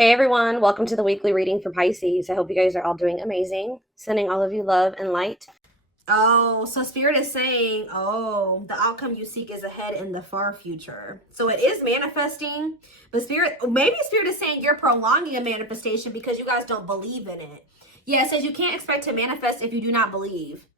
Hey everyone, welcome to the weekly reading for Pisces. I hope you guys are all doing amazing. Sending all of you love and light. Oh, so Spirit is saying, the outcome you seek is ahead in the far future. So it is manifesting, but maybe Spirit is saying you're prolonging a manifestation because you guys don't believe in it. Yeah, it says you can't expect to manifest if you do not believe.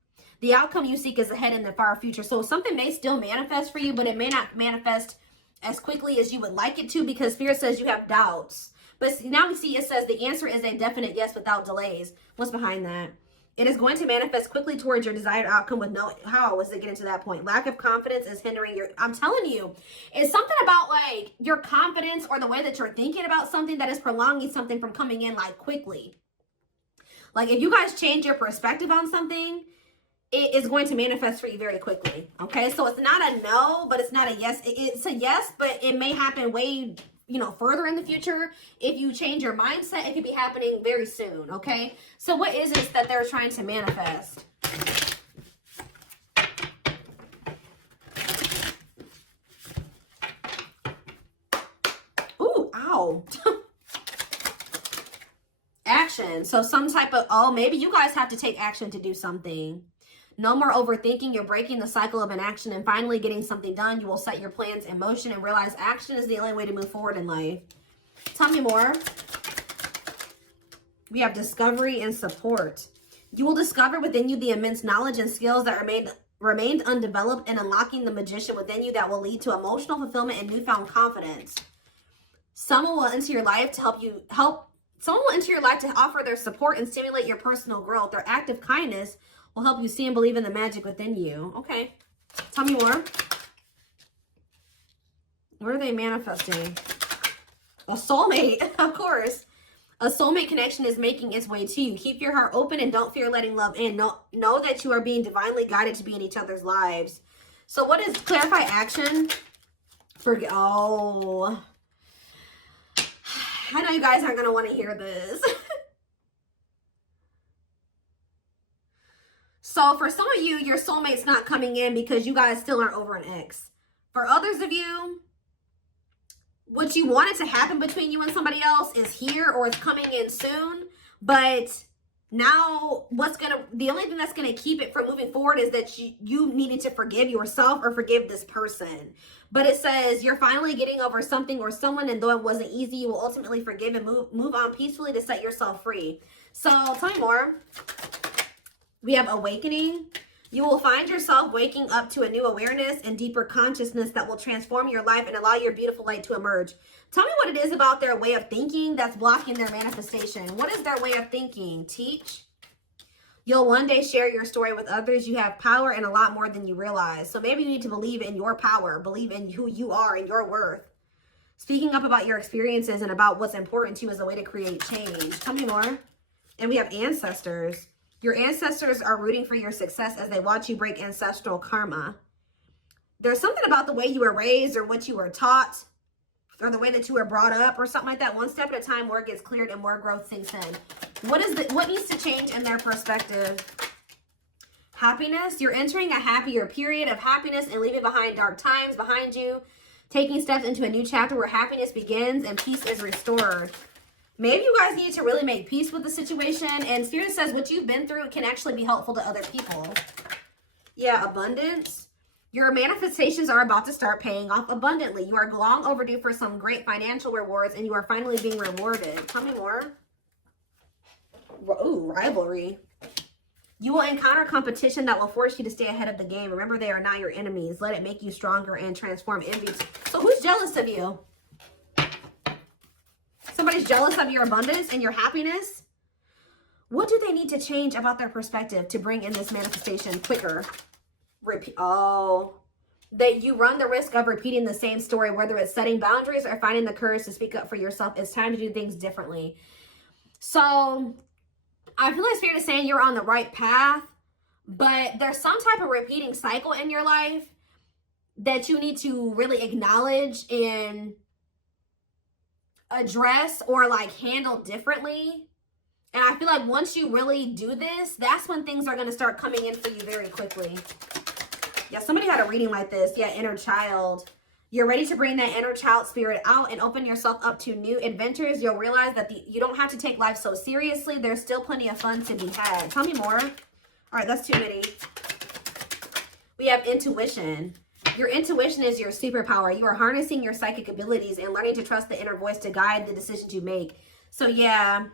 The outcome you seek is ahead in the far future. So something may still manifest for you, but it may not manifest as quickly as you would like it to because Spirit says you have doubts. But now we see it says the answer is a definite yes without delays. What's behind that? It is going to manifest quickly towards your desired outcome with no, how was it getting to that point? Lack of confidence is hindering your, I'm telling you, it's something about like your confidence or the way that you're thinking about something that is prolonging something from coming in like quickly. Like if you guys change your perspective on something, it is going to manifest for you very quickly. Okay, so it's not a no, but it's not a yes. It's a yes, but it may happen way, further in the future. If you change your mindset, it could be happening very soon. Okay, so what is it that they're trying to manifest? Ooh, ow. Action. So some type of, maybe you guys have to take action to do something. No more overthinking. You're breaking the cycle of inaction and finally getting something done. You will set your plans in motion and realize action is the only way to move forward in life. Tell me more. We have discovery and support. You will discover within you the immense knowledge and skills that remained undeveloped and unlocking the magician within you that will lead to emotional fulfillment and newfound confidence. Someone will enter your life to someone will enter your life to offer their support and stimulate your personal growth. Their act of kindness will help you see and believe in the magic within you. Okay. Tell me more. What are they manifesting? A soulmate, of course. A soulmate connection is making its way to you. Keep your heart open and don't fear letting love in. Know that you are being divinely guided to be in each other's lives. So what is clarify action? I know you guys aren't going to want to hear this. So for some of you, your soulmate's not coming in because you guys still aren't over an ex. For others of you, what you wanted to happen between you and somebody else is here or it's coming in soon. But now the only thing that's going to keep it from moving forward is that you needed to forgive yourself or forgive this person. But it says you're finally getting over something or someone, and though it wasn't easy, you will ultimately forgive and move on peacefully to set yourself free. So tell me more. We have awakening. You will find yourself waking up to a new awareness and deeper consciousness that will transform your life and allow your beautiful light to emerge. Tell me what it is about their way of thinking that's blocking their manifestation. What is their way of thinking? Teach. You'll one day share your story with others. You have power and a lot more than you realize. So maybe you need to believe in your power, believe in who you are and your worth. Speaking up about your experiences and about what's important to you is a way to create change. Tell me more. And we have ancestors. Your ancestors are rooting for your success as they watch you break ancestral karma. There's something about the way you were raised or what you were taught or the way that you were brought up or something like that. One step at a time, more gets cleared and more growth sinks in. What needs to change in their perspective? Happiness. You're entering a happier period of happiness and leaving behind dark times behind you. Taking steps into a new chapter where happiness begins and peace is restored. Maybe you guys need to really make peace with the situation. And Spirit says what you've been through can actually be helpful to other people. Yeah, abundance. Your manifestations are about to start paying off abundantly. You are long overdue for some great financial rewards and you are finally being rewarded. Tell me more. Ooh, rivalry. You will encounter competition that will force you to stay ahead of the game. Remember, they are not your enemies. Let it make you stronger and transform envy. So who's jealous of you? Somebody's jealous of your abundance and your happiness. What do they need to change about their perspective to bring in this manifestation quicker? That you run the risk of repeating the same story, whether it's setting boundaries or finding the courage to speak up for yourself. It's time to do things differently. So I feel like Spirit is saying you're on the right path, but there's some type of repeating cycle in your life that you need to really acknowledge and address or like handle differently. And I feel like once you really do this, that's when things are going to start coming in for you very quickly. Yeah, somebody had a reading like this. Yeah, inner child. You're ready to bring that inner child spirit out and open yourself up to new adventures. You'll realize that you don't have to take life so seriously. There's still plenty of fun to be had. Tell me more. All right, that's too many. We have intuition. Your intuition is your superpower. You are harnessing your psychic abilities and learning to trust the inner voice to guide the decisions you make. So yeah,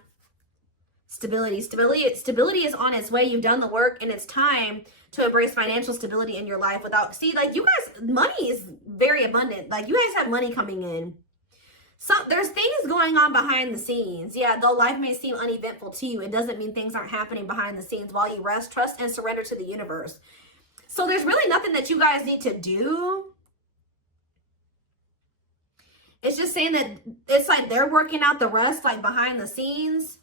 stability is on its way. You've done the work, and it's time to embrace financial stability in your life. Without, see, like, you guys, money is very abundant. Like, you guys have money coming in. So there's things going on behind the scenes. Yeah, though life may seem uneventful to you, it doesn't mean things aren't happening behind the scenes while you rest, trust, and surrender to the universe. So there's really nothing that you guys need to do. It's just saying that it's like they're working out the rest, like, behind the scenes.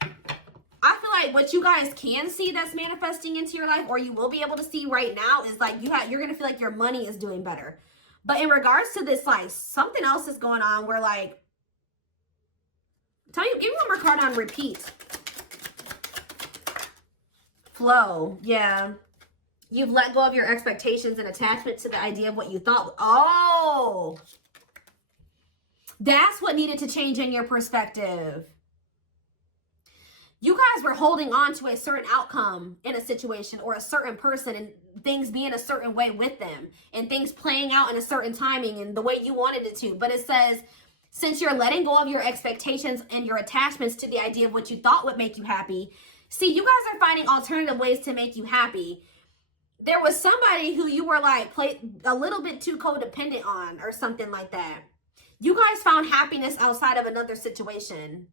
I feel like what you guys can see that's manifesting into your life, or you will be able to see right now, is like you're going to feel like your money is doing better. But in regards to this, like, something else is going on where, like, give me one more card on repeat. Flow. Yeah. You've let go of your expectations and attachment to the idea of what you thought. Oh, that's what needed to change in your perspective. You guys were holding on to a certain outcome in a situation or a certain person, and things being a certain way with them and things playing out in a certain timing and the way you wanted it to. But it says, since you're letting go of your expectations and your attachments to the idea of what you thought would make you happy, see, you guys are finding alternative ways to make you happy. There was somebody who you were like a little bit too codependent on or something like that. You guys found happiness outside of another situation.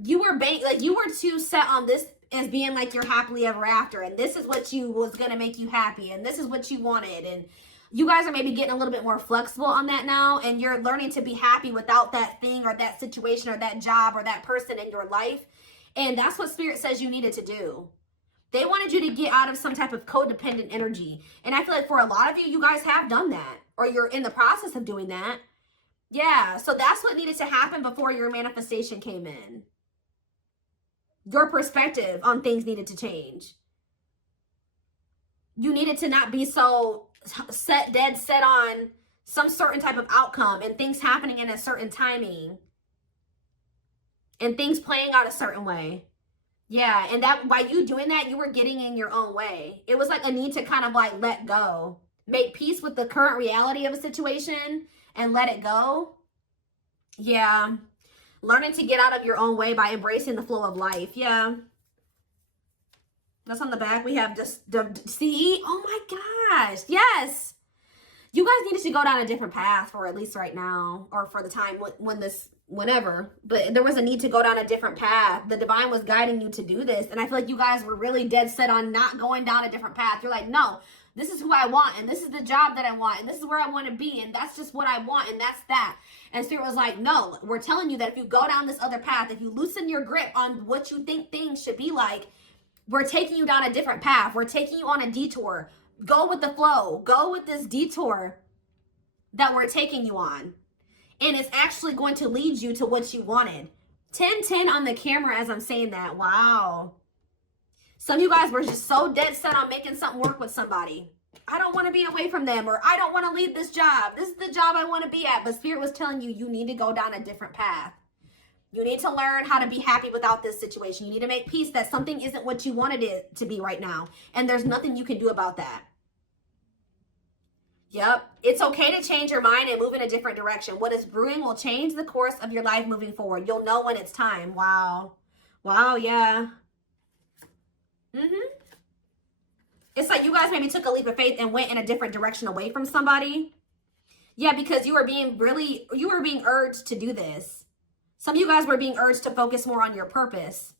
You were too set on this as being like your happily ever after, and this is what you was gonna make you happy, and this is what you wanted, and you guys are maybe getting a little bit more flexible on that now, and you're learning to be happy without that thing or that situation or that job or that person in your life. And that's what Spirit says you needed to do. They wanted you to get out of some type of codependent energy. And I feel like for a lot of you, you guys have done that, or you're in the process of doing that. Yeah, so that's what needed to happen before your manifestation came in. Your perspective on things needed to change. You needed to not be so dead set on some certain type of outcome and things happening in a certain timing and things playing out a certain way. Yeah, and that by you doing that, you were getting in your own way. It was like a need to kind of like let go. Make peace with the current reality of a situation and let it go. Yeah. Learning to get out of your own way by embracing the flow of life. Yeah. That's on the back. We have just, see? Oh my gosh. Yes. You guys needed to go down a different path for at least right now, or for the time whenever. But there was a need to go down a different path. The divine was guiding you to do this. And I feel like you guys were really dead set on not going down a different path. You're like, no, this is who I want, and this is the job that I want, and this is where I want to be, and that's just what I want, and that's that. And Spirit was like, no, we're telling you that if you go down this other path, if you loosen your grip on what you think things should be like, we're taking you down a different path. We're taking you on a detour. Go with the flow. Go with this detour that we're taking you on. And it's actually going to lead you to what you wanted. 10-10 on the camera as I'm saying that. Wow. Some of you guys were just so dead set on making something work with somebody. I don't want to be away from them, or I don't want to leave this job. This is the job I want to be at. But Spirit was telling you, you need to go down a different path. You need to learn how to be happy without this situation. You need to make peace that something isn't what you wanted it to be right now. And there's nothing you can do about that. Yep. It's okay to change your mind and move in a different direction. What is brewing will change the course of your life moving forward. You'll know when it's time. Wow. Wow, yeah. It's like you guys maybe took a leap of faith and went in a different direction away from somebody. Yeah, because you were being urged to do this. Some of you guys were being urged to focus more on your purpose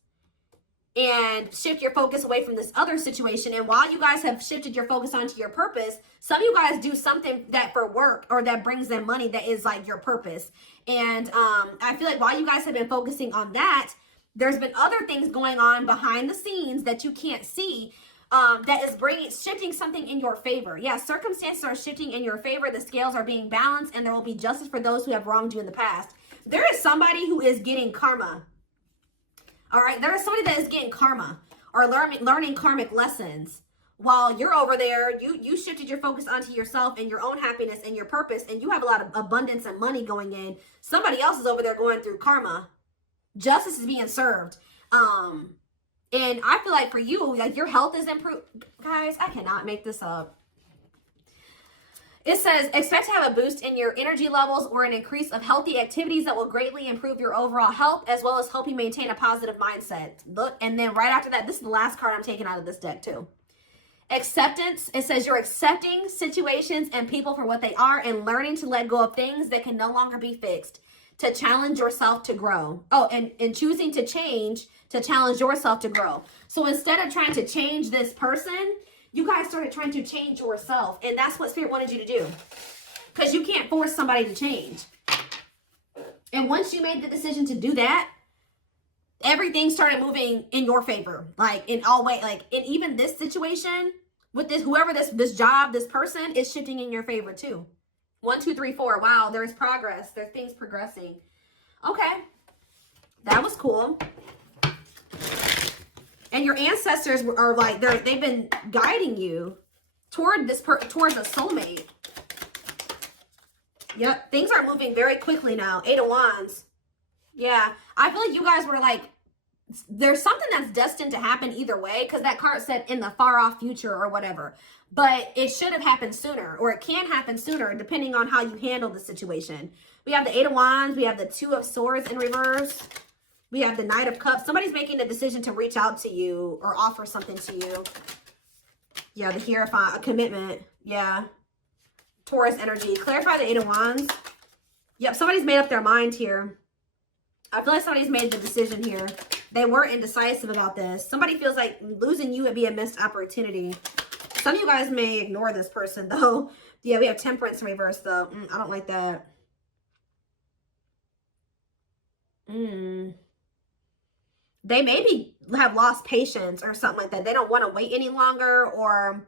and shift your focus away from this other situation. And while you guys have shifted your focus onto your purpose, some of you guys do something that for work or that brings them money that is like your purpose. And I feel like while you guys have been focusing on that, there's been other things going on behind the scenes that you can't see that is shifting something in your favor. Yeah, circumstances are shifting in your favor. The scales are being balanced, and there will be justice for those who have wronged you in the past. There is somebody who is getting karma. All right, there is somebody that is getting karma or learning karmic lessons. while you're over there, you shifted your focus onto yourself and your own happiness and your purpose, and you have a lot of abundance and money going in. Somebody else is over there going through karma. Justice is being served. And I feel like for you, like your health is improved. Guys, I cannot make this up. It says, expect to have a boost in your energy levels or an increase of healthy activities that will greatly improve your overall health, as well as help you maintain a positive mindset. Look, and then right after that, this is the last card I'm taking out of this deck too. Acceptance. It says you're accepting situations and people for what they are and learning to let go of things that can no longer be fixed, to challenge yourself to grow. Oh, and choosing to change, to challenge yourself to grow. So instead of trying to change this person, you guys started trying to change yourself. And that's what Spirit wanted you to do. Because you can't force somebody to change. And once you made the decision to do that, everything started moving in your favor. Like in all ways, like in even this situation with this, whoever this job, this person is shifting in your favor too. 1, 2, 3, 4. Wow, there's progress. There's things progressing. Okay. That was cool. And your ancestors are like, they've been guiding you toward towards a soulmate. Yep. Things are moving very quickly now. 8 of Wands. Yeah. I feel like you guys were like, there's something that's destined to happen either way, because that card said in the far off future or whatever. But it should have happened sooner, or it can happen sooner, depending on how you handle the situation. We have the 8 of Wands. We have the 2 of Swords in reverse. We have the Knight of Cups. Somebody's making the decision to reach out to you or offer something to you. Yeah, the Hierophant, a commitment. Yeah. Taurus energy. Clarify the 8 of Wands. Yep, somebody's made up their mind here. I feel like somebody's made the decision here. They were indecisive about this. Somebody feels like losing you would be a missed opportunity. Some of you guys may ignore this person, though. Yeah, we have Temperance in reverse, though. I don't like that. They maybe have lost patience or something like that. They don't want to wait any longer, or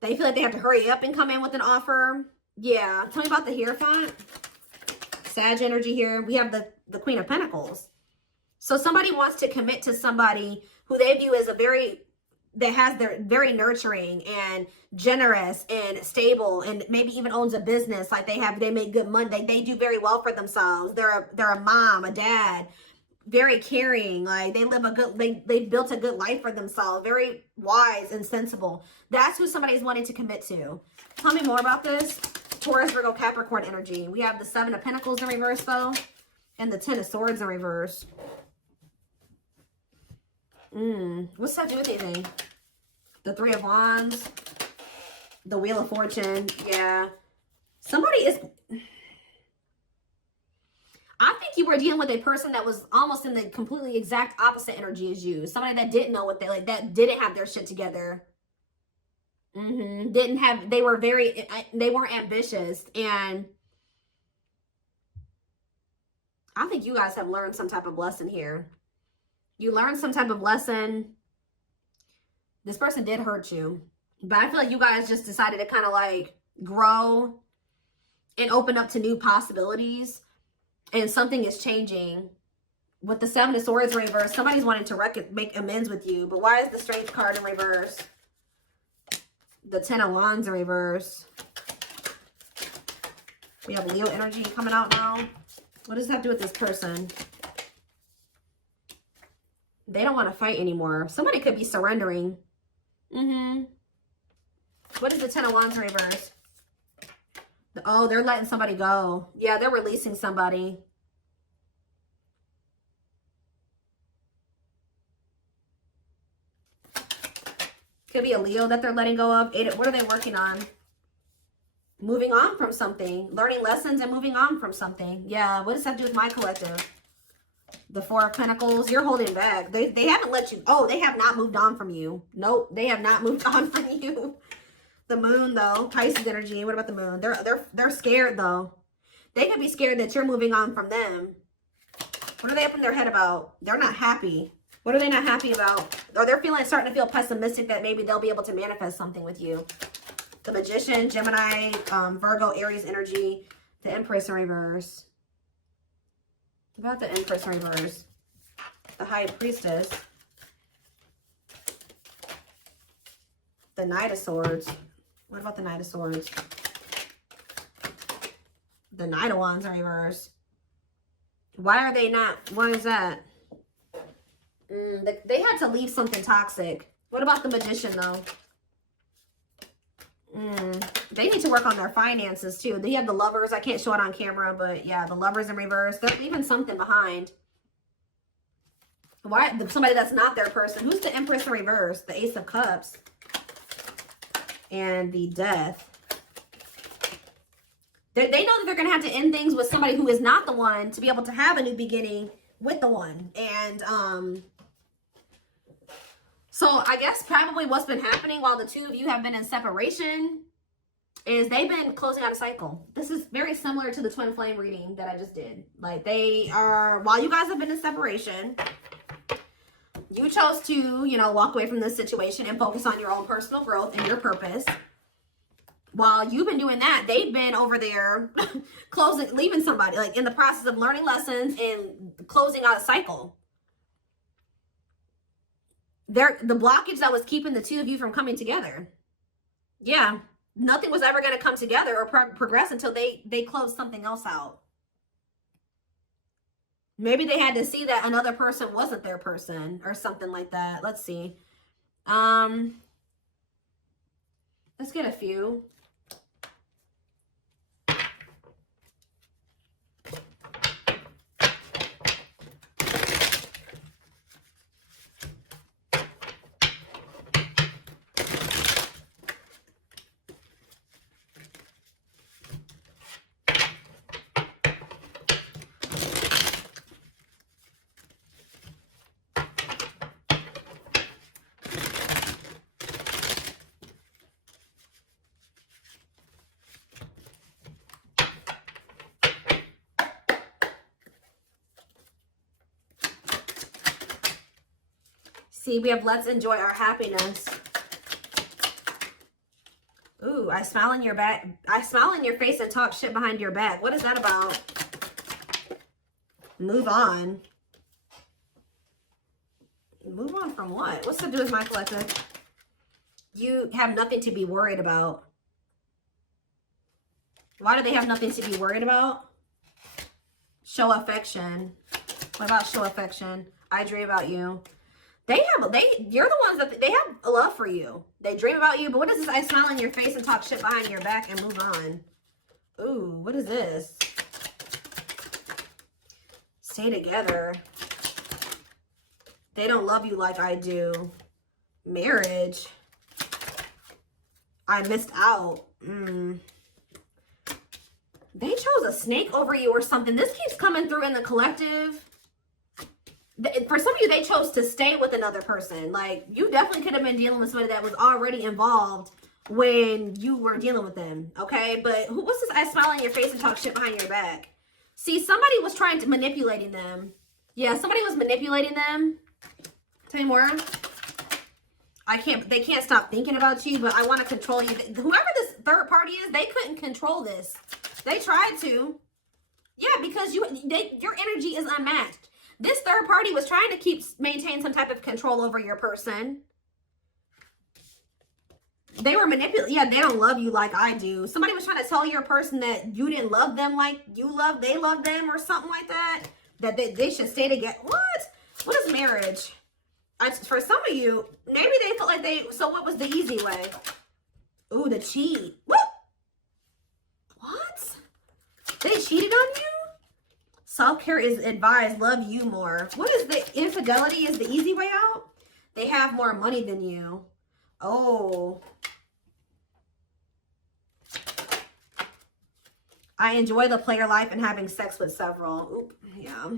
they feel like they have to hurry up and come in with an offer. Yeah. Tell me about the Hierophant. Sag energy here. We have the Queen of Pentacles. So somebody wants to commit to somebody who they view as they're very nurturing and generous and stable, and maybe even owns a business. Like they make good money. They do very well for themselves. They're a mom, a dad, very caring. Like they built a good life for themselves. Very wise and sensible. That's who somebody's wanting to commit to. Tell me more about this. Taurus, Virgo, Capricorn energy. We have the 7 of Pentacles in reverse, though, and the 10 of Swords in reverse. What's that do with anything? The 3 of Wands, the Wheel of Fortune. Yeah. Somebody is... I think you were dealing with a person that was almost in the completely exact opposite energy as you. Somebody that didn't know what that didn't have their shit together. They weren't ambitious, and I think you guys have learned some type of lesson here. You learned some type of lesson. This person did hurt you, but I feel like you guys just decided to kind of like grow and open up to new possibilities, and something is changing. With the 7 of Swords in reverse, somebody's wanting to make amends with you, but why is the Strength card in reverse? The 10 of Wands in reverse. We have Leo energy coming out now. What does that have to do with this person? They don't want to fight anymore. Somebody could be surrendering. What is the 10 of Wands in reverse? Oh, they're letting somebody go. Yeah, they're releasing somebody. Could be a Leo that they're letting go of. What are they working on? Moving on from something. Learning lessons and moving on from something. Yeah, what does that do with my collective? The 4 of Pentacles. You're holding back. They haven't let you... Oh, they have not moved on from you. Nope, they have not moved on from you. The Moon, though. Pisces energy. What about the Moon? They're scared, though. They could be scared that you're moving on from them. What are they up in their head about? They're not happy. What are they not happy about? Or they're starting to feel pessimistic that maybe they'll be able to manifest something with you. The Magician, Gemini, Virgo, Aries energy, the Empress in reverse. What about the Empress in reverse? The High Priestess. The Knight of Swords. What about the Knight of Swords? The Knight of Wands in reverse. Why are they not? What is that? They had to leave something toxic. What about the Magician, though? They need to work on their finances, too. They have the Lovers. I can't show it on camera, but yeah, the Lovers in reverse. They're leaving something behind. Why? Somebody that's not their person. Who's the Empress in reverse? The Ace of Cups. And the Death. They know that they're going to have to end things with somebody who is not the one to be able to have a new beginning with the one. And, so I guess probably what's been happening while the two of you have been in separation is they've been closing out a cycle. This is very similar to the twin flame reading that I just did. Like they are, while you guys have been in separation, you chose to, you know, walk away from this situation and focus on your own personal growth and your purpose. While you've been doing that, they've been over there leaving somebody, like in the process of learning lessons and closing out a cycle. The blockage that was keeping the two of you from coming together. Yeah, nothing was ever going to come together or progress until they closed something else out. Maybe they had to see that another person wasn't their person or something like that. Let's see. Let's get a few. See, we have let's enjoy our happiness. Ooh, I smile in your back. I smile in your face and talk shit behind your back. What is that about? Move on. Move on from what? What's to do with my collective? You have nothing to be worried about. Why do they have nothing to be worried about? Show affection. What about show affection? I dream about you. You're the ones that they have a love for you. They dream about you, but what is this? I smile in your face and talk shit behind your back and move on. Ooh, what is this? Stay together. They don't love you like I do. Marriage. I missed out. They chose a snake over you or something. This keeps coming through in the collective. For some of you, they chose to stay with another person. Like, you definitely could have been dealing with somebody that was already involved when you were dealing with them, okay? But what's this? I smile in your face and talk shit behind your back. See, somebody was trying to manipulating them. Yeah, somebody was manipulating them. Tell me more. They can't stop thinking about you, but I want to control you. Whoever this third party is, they couldn't control this. They tried to. Yeah, because your energy is unmatched. This third party was trying to maintain some type of control over your person. They were manipulating. Yeah, they don't love you like I do. Somebody was trying to tell your person that you didn't love them like they love them or something like that. That they should stay together. What? What is marriage? For some of you, maybe they felt like so what was the easy way? Ooh, the cheat. What? They cheated on you? Self-care is advised. Love you more. What is the infidelity is the easy way out? They have more money than you. Oh. I enjoy the player life and having sex with several. Oop, yeah.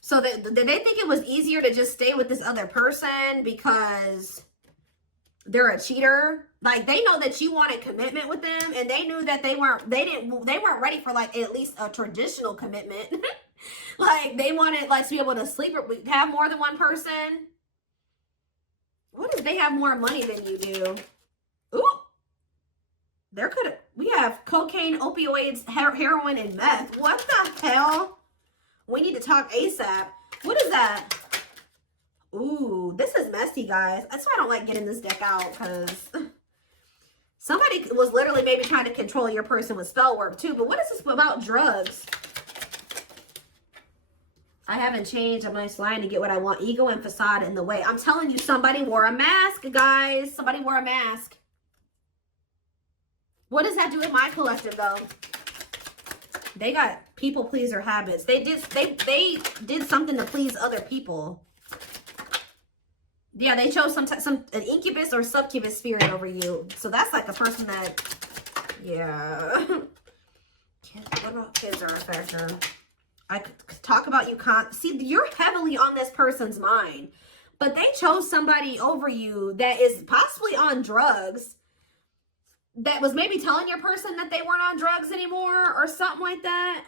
So did they think it was easier to just stay with this other person because they're a cheater? Like, they know that you wanted commitment with them, and they knew that they weren't ready for, like, at least a traditional commitment. Like, they wanted, like, to be able to sleep or have more than one person. What if they have more money than you do? Ooh. We have cocaine, opioids, heroin, and meth. What the hell? We need to talk ASAP. What is that? Ooh, this is messy, guys. That's why I don't like getting this deck out, because somebody was literally maybe trying to control your person with spell work too. But what is this about drugs? I haven't changed. I'm nice lying to get what I want. Ego and facade in the way. I'm telling you, somebody wore a mask, guys. Somebody wore a mask. What does that do with my collective, though? They got people pleaser habits. They did something to please other people. Yeah, they chose an incubus or succubus spirit over you. So that's like a person that, yeah. What about kids are a factor? I could talk about you. See, you're heavily on this person's mind, but they chose somebody over you that is possibly on drugs, that was maybe telling your person that they weren't on drugs anymore or something like that.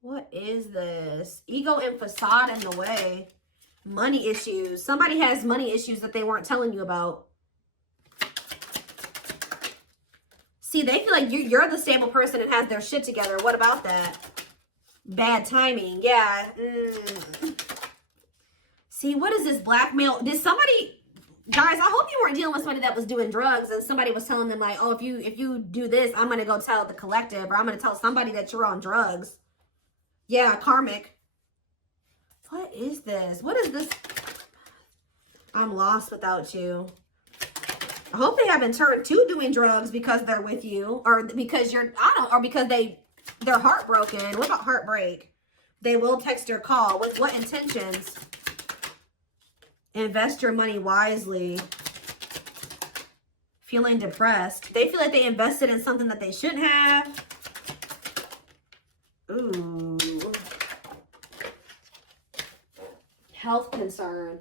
What is this? Ego and facade in the way. Money issues. Somebody has money issues that they weren't telling you about. See, they feel like you're the stable person and has their shit together. What about that? Bad timing. Yeah. See, what is this blackmail? Did somebody, guys, I hope you weren't dealing with somebody that was doing drugs and somebody was telling them like, oh, if you do this, I'm going to go tell the collective, or I'm going to tell somebody that you're on drugs. Yeah, karmic. What is this? What is this? I'm lost without you. I hope they haven't turned to doing drugs because they're with you, or because or because they're heartbroken. What about heartbreak? They will text or call. With what intentions? Invest your money wisely. Feeling depressed. They feel like they invested in something that they shouldn't have. Ooh. Health concern.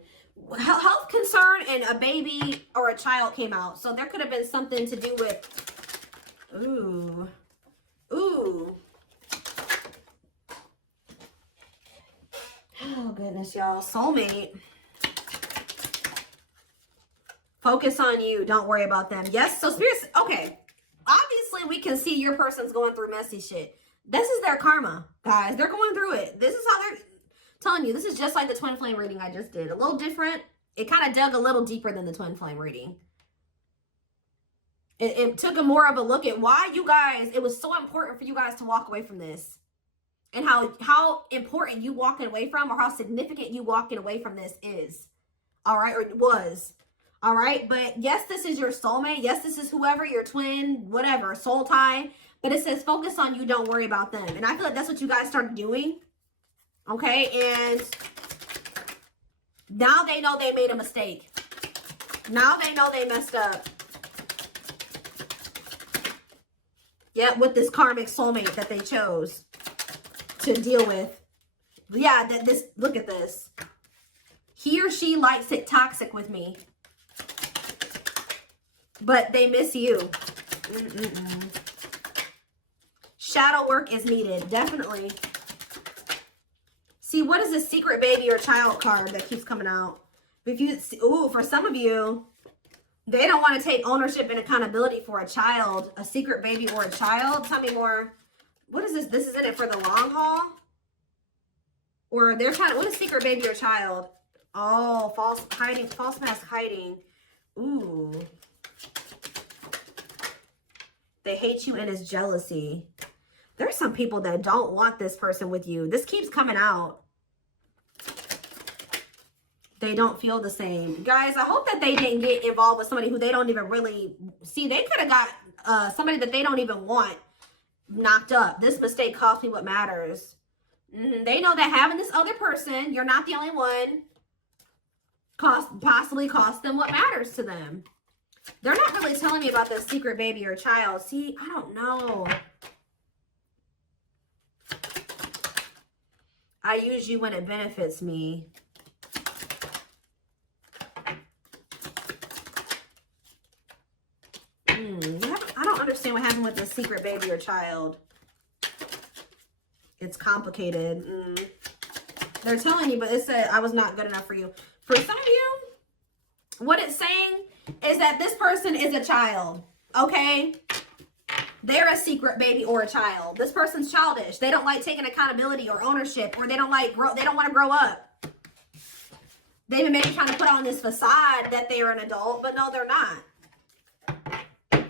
Health concern and a baby or a child came out. So there could have been something to do with, ooh. Oh, goodness, y'all. Soulmate. Focus on you. Don't worry about them. Yes, so spirits, okay. Obviously, we can see your person's going through messy shit. This is their karma, guys. They're going through it. This is how they're telling you. This is just like the twin flame reading I just did. A little different. It kind of dug a little deeper than the twin flame reading. It took a more of a look at why you guys, it was so important for you guys to walk away from this. And how important you walking away from, or how significant you walking away from this is. All right, or it was. All right, but yes, this is your soulmate. Yes, this is whoever, your twin, whatever, soul tie. But it says focus on you, don't worry about them. And I feel like that's what you guys started doing. Okay, and now they know they made a mistake. Now they know they messed up. Yeah, with this karmic soulmate that they chose to deal with. Yeah, look at this. He or she likes it toxic with me. But they miss you. Shadow work is needed, definitely. See, what is this secret baby or child card that keeps coming out? If you, ooh, for some of you, they don't want to take ownership and accountability for a child, a secret baby or a child. Tell me more. What is this? This is in it for the long haul? Or they're trying to, what is secret baby or child? Oh, false mask hiding. Ooh. They hate you and it's jealousy. There's some people that don't want this person with you. This keeps coming out. They don't feel the same. Guys, I hope that they didn't get involved with somebody who they don't even really see. They could have got somebody that they don't even want knocked up. This mistake cost me what matters. They know that having this other person, you're not the only one, possibly cost them what matters to them. They're not really telling me about this secret baby or child. See, I don't know. I use you when it benefits me. I don't understand what happened with the secret baby or child. It's complicated. They're telling you, but it said I was not good enough for you. For some of you, what it's saying is that this person is a child, okay? They're a secret baby or a child. This person's childish. They don't like taking accountability or ownership, or they don't want to grow up. They've been maybe trying to put on this facade that they're an adult, but no, they're not.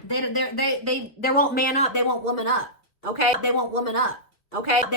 They won't man up. They won't woman up. Okay? They won't woman up. Okay?